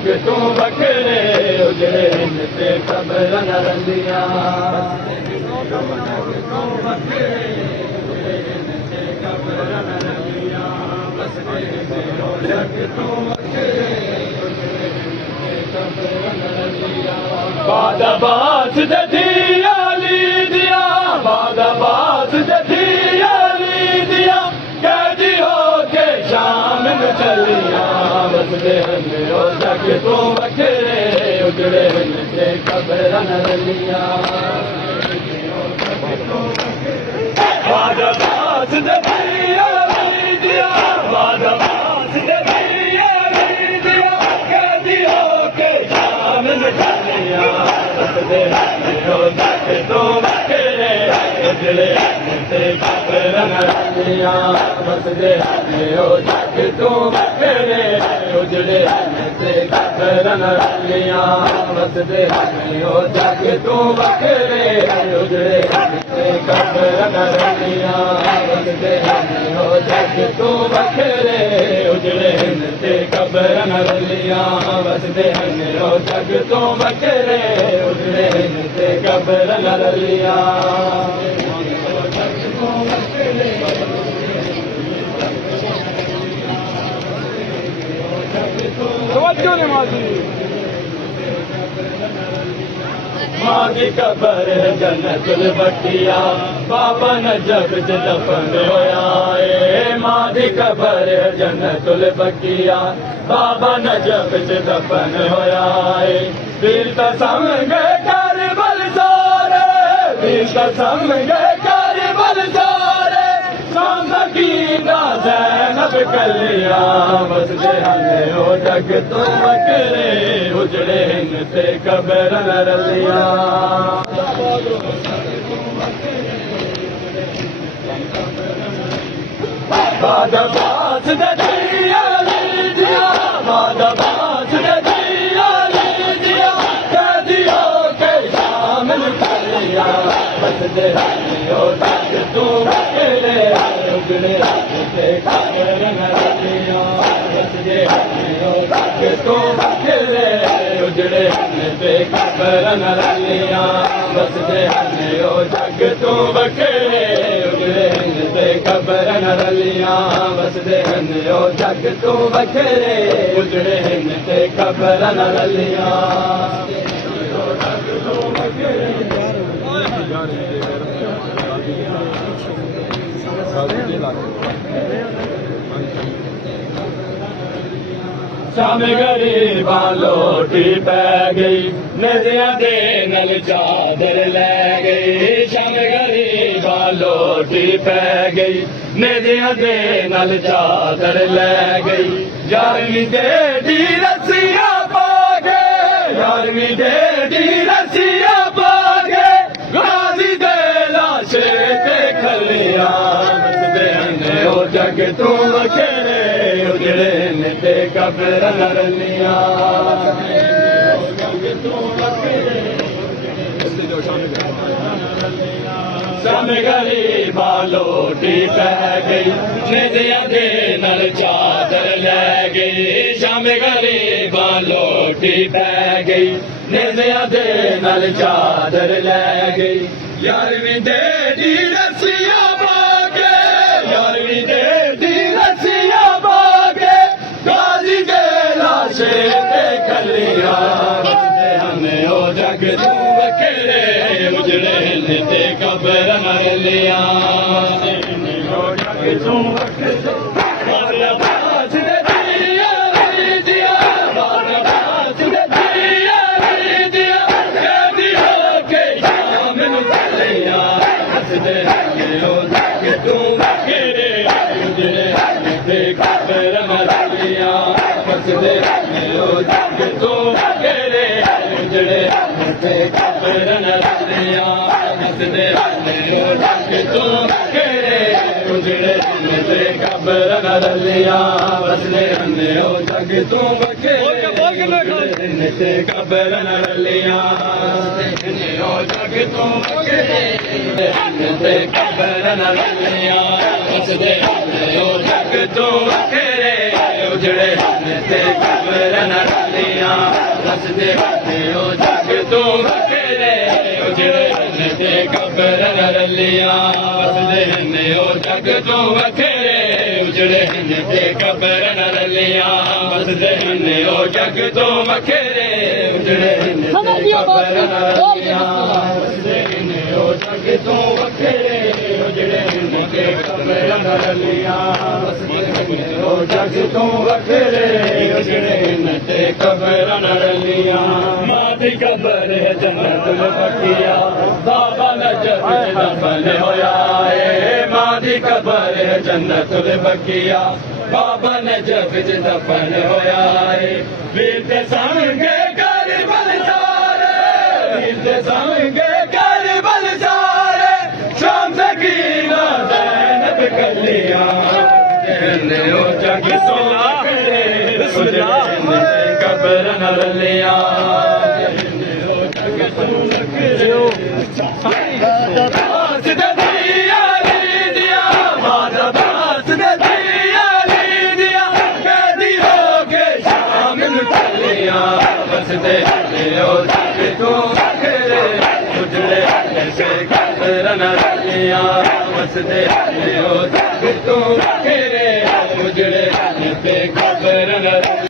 जग तू बखरे उजड़े ते कबर न रंदियां बाद बात दिया लीदिया बाद बात दिया लीदिया कैदी हो के शाम में चलिया बस दे ओ जग तू बखरे उजड़े ते कबर न रंदियां बाद बात दिया लीदिया बाद बात दिया लीदिया कैदी हो के शाम में चलिया बस दे ओ जग तू बखरे उजड़े ते कबर न रंदियां बस दे ओ जग तू बखरे उजड़े ते कबर न रंदियां बस दे ओ जग तू बखरे उजड़े ते कबर न रंदियां बस दे ओ जग तू बखरे उजड़े ते कबर न रंदियां बस दे ओ जग तू बखरे उजड़े ते कबर न रंदियां माँ की कबर जन्नतुल बकिया बाबा नजब च दफन होया माँ की कबर जन्नतुल बकिया बाबा नजब च दफन होया वीर कसम गए करबल सारे वीर कसम गए करबल सारे कीदा ज़ैनब कलिया बस दे ओ जग तू बखरे उजड़े ते कबर न रलिया बाद बात दिया लीदिया बाद बात दिया लीदिया कैदी हो के शाम में चलिया बस दे ओ जग तू बखरे उजड़े ते कबर न रंदियां बस दे ओ जग तू बखरे उजड़े ते कबर न रंदियां बस दे ओ जग तू बखरे उजड़े ते कबर न रंदियां बस दे ओ जग तू बखरे उजड़े ते कबर न रंदियां शाम गरीबा लोटी पै गई नदियां दे नल चादर लै गई शाम गरीबा लोटी पै गई नदियां दे नल चादर लै गई यारवीं दे दी रस्सियां पा गए यारवीं दे दी रस्सियां पा गए गाजी दे लाशे ते खलियां ओ जग तू बखरे उजड़े ते कबर न रंदियां शाम गरीबा लोटी पै गई नदियां दे नल चादर लै गई शाम गरीबा लोटी पै गई नदियां दे नल चादर लै गई यारवीं दे दी रस्सियां बागे यारवीं दे दी रस्सियां बागे गाजी दे लाशे ते खलिया ओ जग तू बखरे उजड़े ते कबर न रलिया ओ जग तू बखरे तू बखरे उजड़े ते कबर न रलिया बस दे ओ जग तू बखरे उजड़े ते कबर न रलिया बस दे ओ जग तू बखरे उजड़े ते कबर न रलिया बस दे ओ जग तू बखरे ਤੇ ਕਬਰ ਨ ਰਲੀਆਂ ਉਹ ਜਗ ਤੋਂ ਵਖਰੇ ਤੇ ਕਬਰ ਨ ਰਲੀਆਂ ਵਸਦੇ ਉਹ ਜਗ ਤੋਂ ਵਖਰੇ ਉਜੜੇ ਤੇ ਕਬਰ ਨ ਰਲੀਆਂ ਵਸਦੇ ਉਹ ਜਗ ਤੋਂ ਵਖਰੇ ਉਜੜੇ ਤੇ ਕਬਰ ਨ ਰਲੀਆਂ ਵਸਦੇ ਨੇ ਉਹ ਜਗ ਤੋਂ ਵਖਰੇ ਉਜੜੇ ਤੇ ਕਬਰ ਨ ਰਲੀਆਂ ਵਸਦੇ ਨੇ ਉਹ ਜਗ ਤੋਂ ਵਖਰੇ ਉਜੜੇ ਤੇ ਕਬਰ ਨ ਰਲੀਆਂ ਵਸਦੇ ਨੇ ਉਹ ਜਗ ਤੋਂ ਵਖਰੇ ਉਜੜੇ ਤੇ ਕਬਰ ਨ ਰਲੀਆਂ ਵਸਦੇ ਨੇ ਉਹ ਜਗ ਤੋਂ ਵਖਰੇ ਉਜੜੇ ਤੇ ਕਬਰ ਨ ਰਲੀਆਂ ਮਾਂ ਦੀ ਕਬਰ ਹੈ ਜੰਨਤ ਬਖੀਆ ਬਾਬਾ ਨਜਰ ਦਫਨ ਹੋਇਆ ਏ ਮਾਂ ਦੀ ਕਬਰ ਹੈ ਜੰਨਤ ਬਖੀਆ ਬਾਬਾ ਨਜਰ ਵਿੱਚ ਦਫਨ ਹੋਇਆ ਏ ਵੀਰ ਦੇ ਸੰਗੇ ਕਰਬਲ ਸਾਰੇ ਵੀਰ ਦੇ ਸੰਗੇ ਕਰਬਲ ਸਾਰੇ ਸ਼ਾਮ ਸਕੀਨਾ ਜ਼ੈਨਬ ਕੱਲੀਆਂ ਨੇ ਉਹ ਜਗ ਤੋਂ ਕਰੇ ਬਿਸਮਿਲ੍ਲਾਹ ਕਬਰ ਨ ਰਲੀਆਂ ਵਸਦੇ ਉਹ ਜਗ ਤੋਂ ਵਖਰੇ ਉਜੜੇ ਐਸੇ ਕਬਰ ਨ ਰਲੀਆਂ ਵਸਦੇ ਉਹ ਜਗ ਤੋਂ ਵਖਰੇ ਉਜੜੇ ਤੇ ਕਬਰ ਨ